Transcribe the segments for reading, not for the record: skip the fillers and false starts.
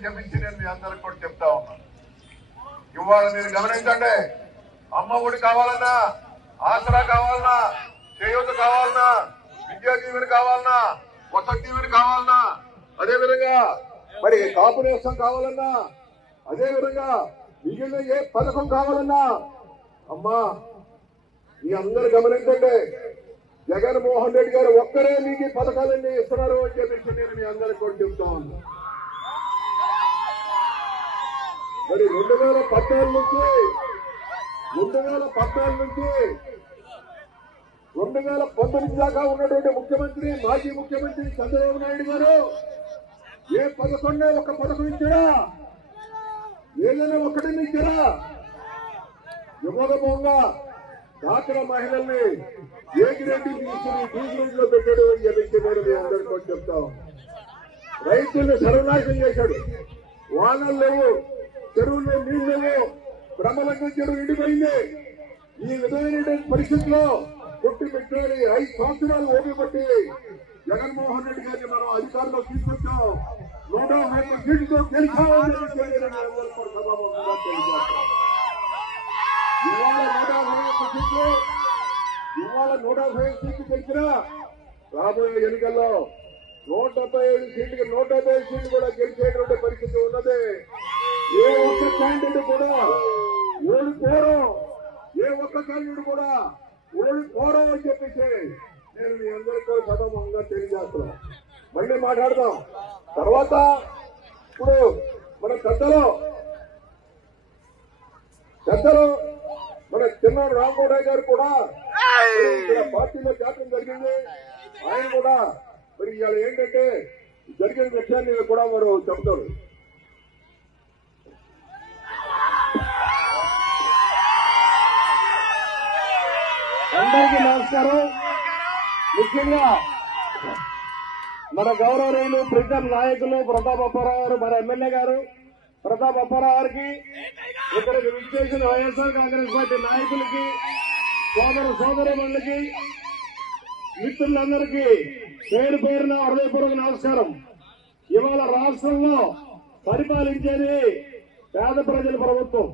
అని చెప్పి నేను మీ అందరికి కూడా చెప్తా ఉన్నాను. ఇవాళ మీరు గమనించండి, అమ్మ ఒడి కావాలన్నా, ఆసరా కావాలన్నా, చేయూత కావాలన్నా, విద్యా దీవెన కావాలన్నా, వసతి దీవెన కావాలన్నా, అదేవిధంగా మరి కాపు నేస్తం కావాలన్నా, అదేవిధంగా మిగిలిన ఏ పథకం కావాలన్నా, అమ్మా మీ అందరు గమనించండి, జగన్మోహన్ రెడ్డి గారు ఒక్కరే మీకు ఈ పథకాలన్నీ ఇస్తున్నారు అని చెప్పి నేను మీ అందరికి కూడా చెప్తా ఉన్నా. మరి 2014 నుంచి 2019 దాకా ఉన్నటువంటి ముఖ్యమంత్రి, మాజీ ముఖ్యమంత్రి చంద్రబాబు నాయుడు గారు ఏ పథకంలో ఒక పథకం ఇచ్చారా? ఏదైనా ఒకటిని ఇచ్చారా? యువగంగా డాక్టర్ మహిళల్ని ఏ గ్రేడ్ తీసుకుని బి గ్రేడ్ లో పెట్టాడు అని చెప్పి నేను మీ అందరికీ కూడా చెప్తాం. రైతుల్ని సర్వనాశనం చేశాడు. వానలు లేవు, చెరువుల్లో నీళ్లు లేవు, బ్రహ్మలంకం చెరువు ఎండిపోయింది. ఈ విధమైన పరిస్థితుల్లో కొట్టి పెట్టుకుని 5 సంవత్సరాలు ఓపిపట్టి జగన్మోహన్ రెడ్డి గారిని మనం అధికారంలో తీసుకొచ్చాం. 150 సీట్లతో గెలిచామని ఇవాళ 150 సీట్లు గెలిచినా రాబోయే ఎన్నికల్లో 175 సీట్లకి 150 సీట్లు కూడా గెలిచేటువంటి పరిస్థితి ఉన్నది. ఏ ఒక్క క్యాండిడేట్ కూడా ఓడిపోరు, ఓడిపోరు అని చెప్పేసి నేను మీ అందరికీ కూడా సభాముఖంగా తెలియజేస్తున్నాను. మళ్ళీ మాట్లాడదాం తర్వాత. ఇప్పుడు మన పెద్దలు మన చిన్నాడు రామగౌడయ్య గారు కూడా ఇక్కడ పార్టీలో చేరడం జరిగింది. ఆయన కూడా మరి ఇవాళ ఏంటంటే జరిగిన విషయాన్ని కూడా వారు చెప్తారు. అందరికీ నమస్కారం. ముఖ్యంగా మన గౌరవనీయులు ప్రీతం నాయకులు ప్రతాప్ అప్పారావు గారు, మన ఎమ్మెల్యే గారు ప్రతాప్ అప్పారావు గారికి, ఇక్కడికి విచ్చేసిన వైఎస్ఆర్ కాంగ్రెస్ పార్టీ నాయకులకి, సోదరమణులకి, మిత్రులందరికీ పేరు పేరున హృదయపూర్వక నమస్కారం. ఇవాళ రాష్ట్రంలో పరిపాలించేది పేద ప్రజల ప్రభుత్వం,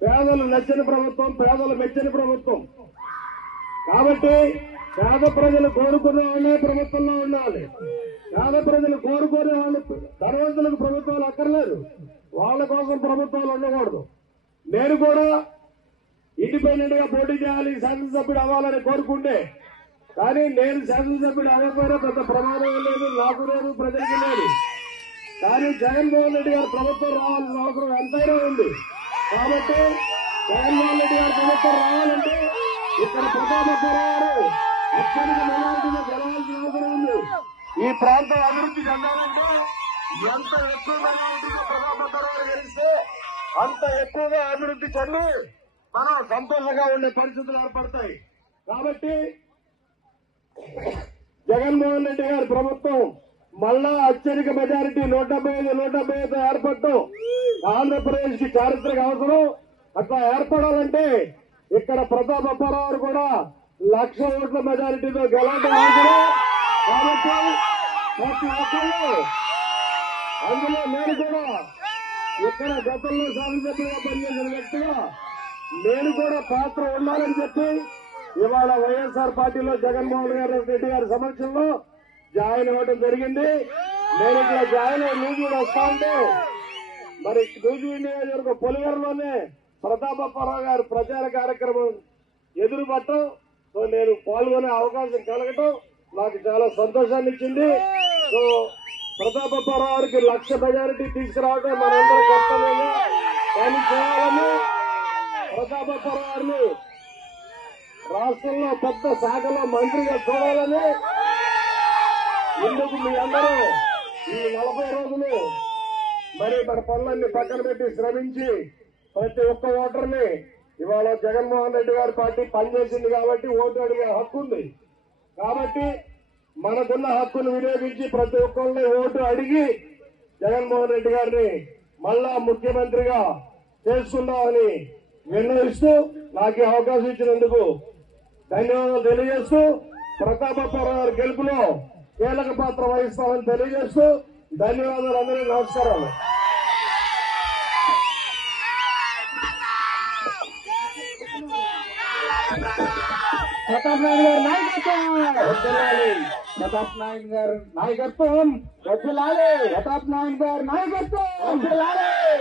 పేదలు నచ్చిన ప్రభుత్వం, పేదలు మెచ్చని ప్రభుత్వం. కాబట్టి పేద ప్రజలు కోరుకునే వాళ్ళే ప్రభుత్వంలో ఉండాలి. పేద ప్రజలు కోరుకునే వాళ్ళు ధనవంతులకు ప్రభుత్వాలు అక్కర్లేదు, వాళ్ళ కోసం ప్రభుత్వాలు ఉండకూడదు. నేను కూడా ఇండిపెండెంట్ గా పోటీ చేయాలి, శాసనసభ్యుడు అవ్వాలని కోరుకుంటే, కానీ నేను శాసనసభ్యుడు అవ్వకపోయినా పెద్ద ప్రమాదం లేదు, నాకు లేదు, ప్రజలకు లేదు. కానీ జగన్మోహన్ రెడ్డి గారు ప్రభుత్వం రావాల్సిన అవసరం ఎంతైనా ఉంది. కాబట్టి జగన్మోహన్ రెడ్డి గారు ప్రభుత్వం రావాలంటే ఇక్కడ ప్రతాప్ అప్పారావు గారు అత్యధిక మెజారిటీగా గెలవాల్సిన అవసరం ఉంది. ఈ ప్రాంతం అభివృద్ధి చెందాలంటే ఎంత ఎక్కువ మెజారిటీగా ప్రతాప్ అప్పారావు గారు గెలిస్తే అంత ఎక్కువగా అభివృద్ధి చెంది మనం సంతోషంగా ఉండే పరిస్థితులు ఏర్పడతాయి. కాబట్టి జగన్మోహన్ రెడ్డి గారి ప్రభుత్వం మళ్ళా అత్యధిక మెజారిటీ 175 ఏర్పడటం ఆంధ్రప్రదేశ్ కి చారిత్రక అవసరం. అట్లా ఏర్పడాలంటే ఇక్కడ ప్రతాప్ అప్పారావు కూడా 1,00,000 ఓట్ల మెజారిటీతో గెలవడం అవసరం. కాబట్టి ప్రతి ఒక్కరు, అందులో నేను కూడా ఇక్కడ గతంలో శాసనసభ్యులుగా పనిచేసిన వ్యక్తిగా నేను కూడా పాత్ర ఉండాలని చెప్పి ఇవాళ వైఎస్ఆర్ పార్టీలో జగన్మోహన్ రెడ్డి గారి సమక్షంలో జాయిన్ అవ్వడం జరిగింది. నేను ఇక్కడ జాయిన్ అయ్యి నూజివీడు వస్తా ఉంటే మరి నూజివీడు నియోజకవర్గ పొలివరంలోనే ప్రతాప్ అప్పారావు గారి ప్రచార కార్యక్రమం ఎదురుపట్టం, సో నేను పాల్గొనే అవకాశం కలగటం నాకు చాలా సంతోషాన్ని ఇచ్చింది. సో ప్రతాప్ అప్పారావు గారికి 1,00,000 మెజారిటీ తీసుకురావడం మనందరం కర్తవ్యంగా పని చేయాలని, ప్రతాప్ అప్పారావు గారిని రాష్ట్రంలో పెద్ద శాఖలో మంత్రిగా చూడాలని, ఇందుకు మీ అందరూ ఈ 40 రోజులు మరి మన పనులన్నీ పక్కన పెట్టి శ్రమించి ప్రతి ఒక్క ఓటర్ని, ఇవాళ జగన్మోహన్ రెడ్డి గారి పార్టీ పనిచేసింది కాబట్టి ఓటు అడిగే హక్కు ఉంది. కాబట్టి మనకున్న హక్కును వినియోగించి ప్రతి ఒక్కరిని ఓటు అడిగి జగన్మోహన్ రెడ్డి గారిని మళ్ళా ముఖ్యమంత్రిగా చేసుకుందామని నిర్ణయిస్తూ నాకు ఈ అవకాశం ఇచ్చినందుకు ధన్యవాదాలు తెలియజేస్తూ, ప్రతాప్ అప్పారావు గారి గెలుపులో కీలక పాత్ర వహిస్తామని తెలియజేస్తూ ధన్యవాదాలు. అందరికీ నమస్కారాలు. ప్రతాప్ నాయుడు గారి నాయకత్వం వర్ధిల్లాలి. ప్రతాప్ నాయుడు గారి నాయకత్వం వర్ధిల్లాలి. ప్రతాప్ నాయుడు గారి నాయకత్వం వర్ధిల్లాలి.